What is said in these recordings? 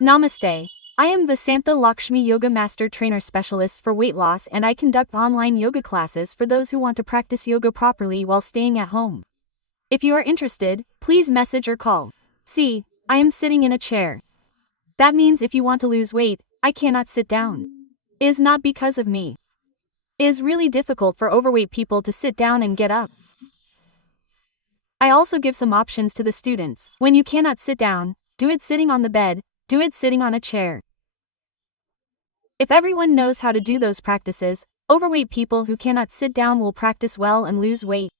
Namaste. I am Vasantha Lakshmi Yoga Master Trainer Specialist for weight loss, and I conduct online yoga classes for those who want to practice yoga properly while staying at home. If you are interested, please message or call. See, I am sitting in a chair. That means if you want to lose weight, I cannot sit down. It is not because of me. It is really difficult for overweight people to sit down and get up. I also give some options to the students. When you cannot sit down, do it sitting on the bed, do it sitting on a chair. If everyone knows how to do those practices, overweight people who cannot sit down will practice well and lose weight.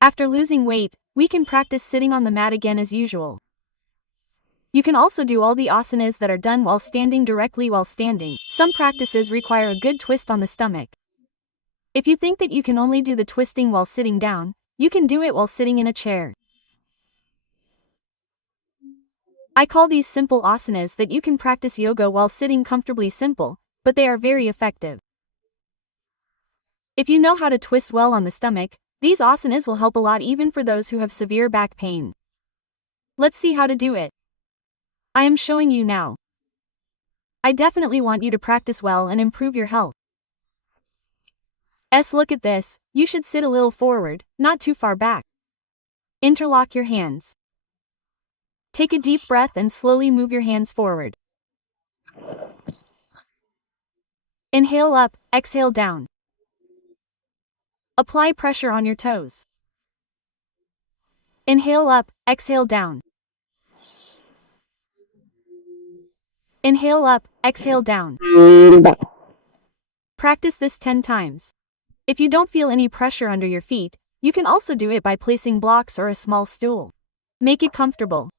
After losing weight, we can practice sitting on the mat again as usual. You can also do all the asanas that are done while standing directly while standing. Some practices require a good twist on the stomach. If you think that you can only do the twisting while sitting down, you can do it while sitting in a chair. I call these simple asanas that you can practice yoga while sitting comfortably simple, but they are very effective. If you know how to twist well on the stomach, these asanas will help a lot even for those who have severe back pain. Let's see how to do it. I am showing you now. I definitely want you to practice well and improve your health. Look at this, you should sit a little forward, not too far back. Interlock your hands. Take a deep breath and slowly move your hands forward. Inhale up, exhale down. Apply pressure on your toes. Inhale up, exhale down. Inhale up, exhale down. Practice this 10 times. If you don't feel any pressure under your feet, you can also do it by placing blocks or a small stool. Make it comfortable.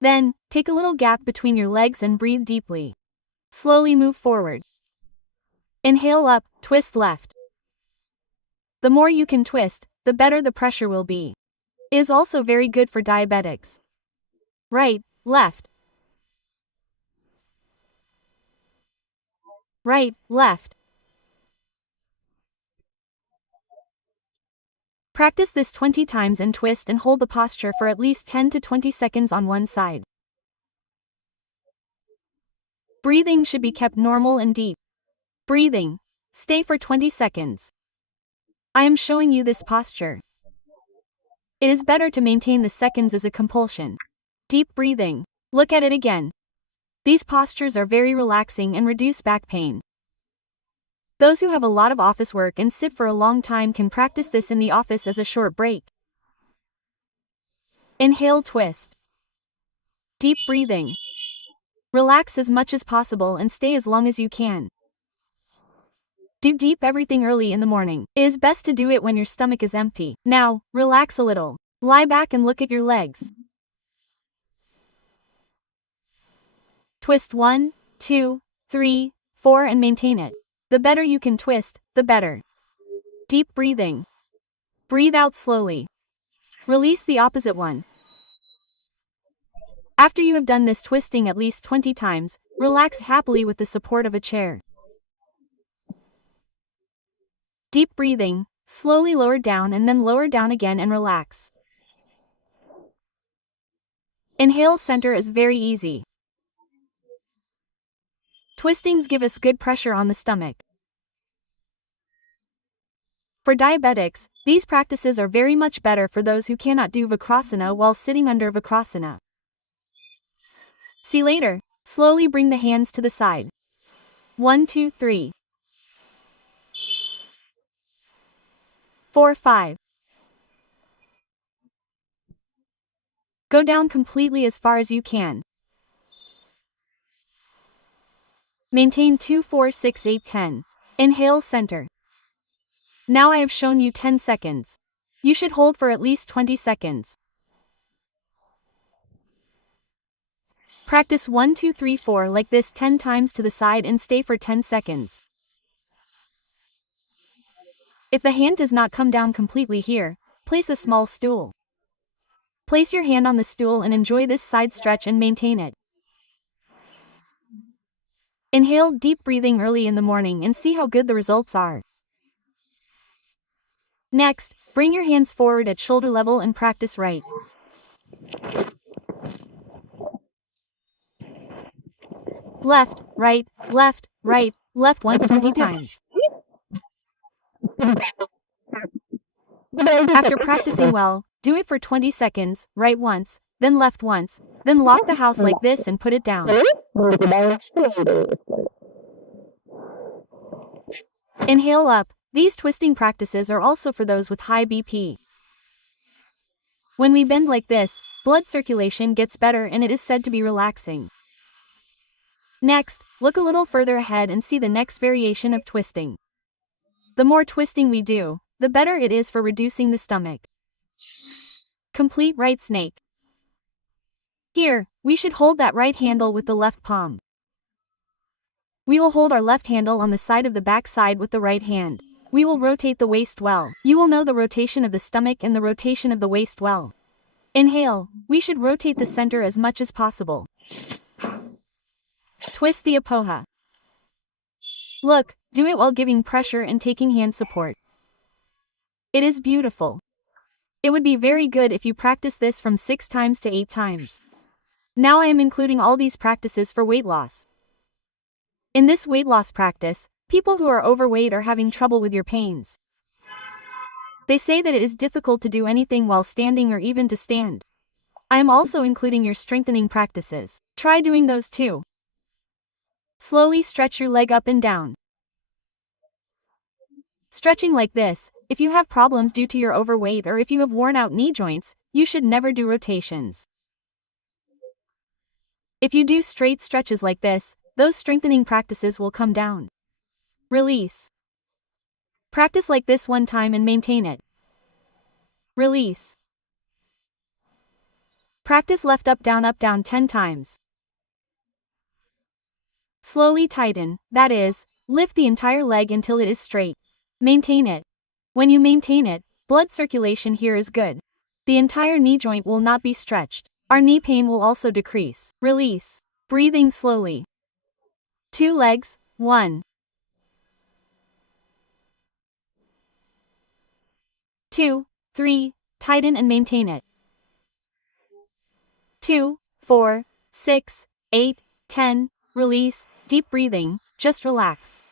Then, take a little gap between your legs and breathe deeply. Slowly move forward. Inhale up, twist left. The more you can twist, the better the pressure will be. It is also very good for diabetics. Right, left. Right, left. Practice this 20 times and twist and hold the posture for at least 10 to 20 seconds on one side. Breathing should be kept normal and deep. Breathing. Stay for 20 seconds. I am showing you this posture. It is better to maintain the seconds as a compulsion. Deep breathing. Look at it again. These postures are very relaxing and reduce back pain. Those who have a lot of office work and sit for a long time can practice this in the office as a short break. Inhale, twist. Deep breathing. Relax as much as possible and stay as long as you can. Do deep everything early in the morning. It is best to do it when your stomach is empty. Now, relax a little. Lie back and look at your legs. Twist 1, 2, 3, 4 and maintain it. The better you can twist, the better. Deep breathing. Breathe out slowly. Release the opposite one. After you have done this twisting at least 20 times, relax happily with the support of a chair. Deep breathing, slowly lower down and then lower down again and relax. Inhale, center is very easy. Twistings give us good pressure on the stomach. For diabetics, these practices are very much better for those who cannot do Vakrasana while sitting under Vakrasana. See later. Slowly bring the hands to the side. 1, 2, 3. 4, 5. Go down completely as far as you can. Maintain 2, 4, 6, 8, 10. Inhale, center. Now I have shown you 10 seconds. You should hold for at least 20 seconds. Practice 1, 2, 3, 4 like this 10 times to the side and stay for 10 seconds. If the hand does not come down completely here, place a small stool. Place your hand on the stool and enjoy this side stretch and maintain it. Inhale deep breathing early in the morning and see how good the results are. Next, Bring your hands forward at shoulder level and practice right. Left, right, left once 20 times. After practicing well, do it for 20 seconds, right once, then left once, then lock the house like this and put it down. Inhale up. These twisting practices are also for those with high BP. When we bend like this, blood circulation gets better and it is said to be relaxing. Next, look a little further ahead and see the next variation of twisting. The more twisting we do, the better it is for reducing the stomach. Complete right snake. Here, we should hold that right handle with the left palm. We will hold our left handle on the side of the back side with the right hand. We will rotate the waist well. You will know the rotation of the stomach and the rotation of the waist well. Inhale, we should rotate the center as much as possible. Twist the apoha. Look, do it while giving pressure and taking hand support. It is beautiful. It would be very good if you practice this from 6 times to 8 times. Now I am including all these practices for weight loss. In this weight loss practice, people who are overweight are having trouble with your pains. They say that it is difficult to do anything while standing or even to stand. I am also including your strengthening practices. Try doing those too. Slowly stretch your leg up and down. Stretching like this, if you have problems due to your overweight or if you have worn out knee joints, you should never do rotations. If you do straight stretches like this, those strengthening practices will come down. Release. Practice like this one time and maintain it. Release. Practice left up down 10 times. Slowly tighten, that is, lift the entire leg until it is straight. Maintain it. When you maintain it, blood circulation here is good. The entire knee joint will not be stretched. Our knee pain will also decrease. Release. Breathing slowly. 2 legs, 1, 2, 3, tighten and maintain it. 2, 4, 6, 8, 10, release, deep breathing, just relax.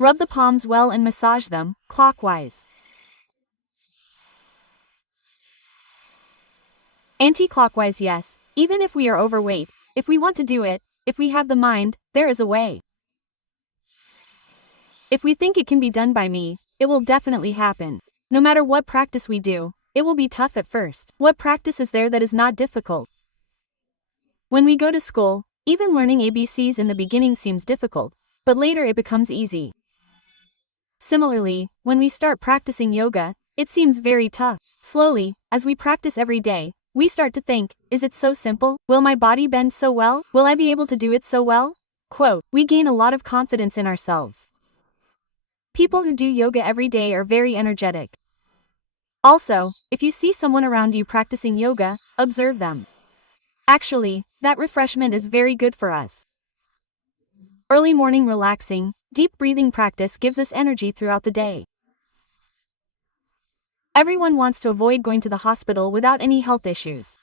Rub the palms well and massage them, clockwise. Anti-clockwise, yes, even if we are overweight, if we want to do it, if we have the mind, there is a way. If we think it can be done by me, it will definitely happen. No matter what practice we do, it will be tough at first. What practice is there that is not difficult? When we go to school, even learning ABCs in the beginning seems difficult, but later it becomes easy. Similarly, when we start practicing yoga, it seems very tough. Slowly, as we practice every day, we start to think, is it so simple? Will my body bend so well? Will I be able to do it so well? Quote, we gain a lot of confidence in ourselves. People who do yoga every day are very energetic. Also, if you see someone around you practicing yoga, observe them. Actually, that refreshment is very good for us. Early morning relaxing, deep breathing practice gives us energy throughout the day. Everyone wants to avoid going to the hospital without any health issues.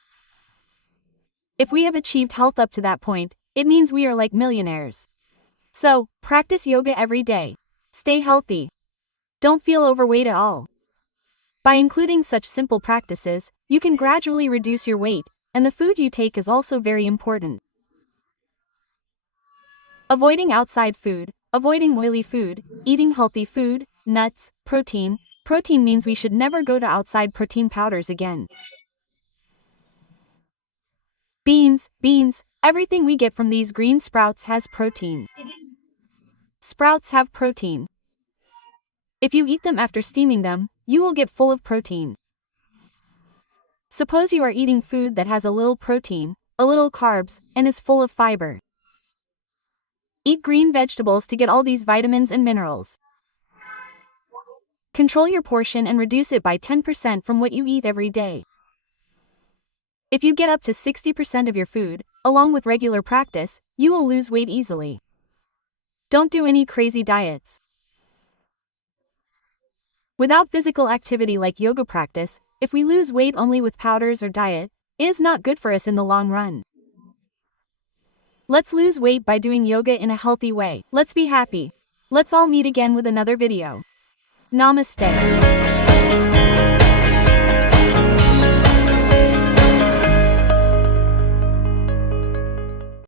If we have achieved health up to that point, it means we are like millionaires. So, practice yoga every day. Stay healthy. Don't feel overweight at all. By including such simple practices, you can gradually reduce your weight, and the food you take is also very important. Avoiding outside food, avoiding oily food, eating healthy food, nuts, protein. Protein means we should never go to outside protein powders again. Beans, everything we get from these green sprouts has protein. Sprouts have protein. If you eat them after steaming them, you will get full of protein. Suppose you are eating food that has a little protein, a little carbs, and is full of fiber. Eat green vegetables to get all these vitamins and minerals. Control your portion and reduce it by 10% from what you eat every day. If you get up to 60% of your food, along with regular practice, you will lose weight easily. Don't do any crazy diets. Without physical activity like yoga practice, if we lose weight only with powders or diet, it is not good for us in the long run. Let's lose weight by doing yoga in a healthy way. Let's be happy. Let's all meet again with another video. Namaste.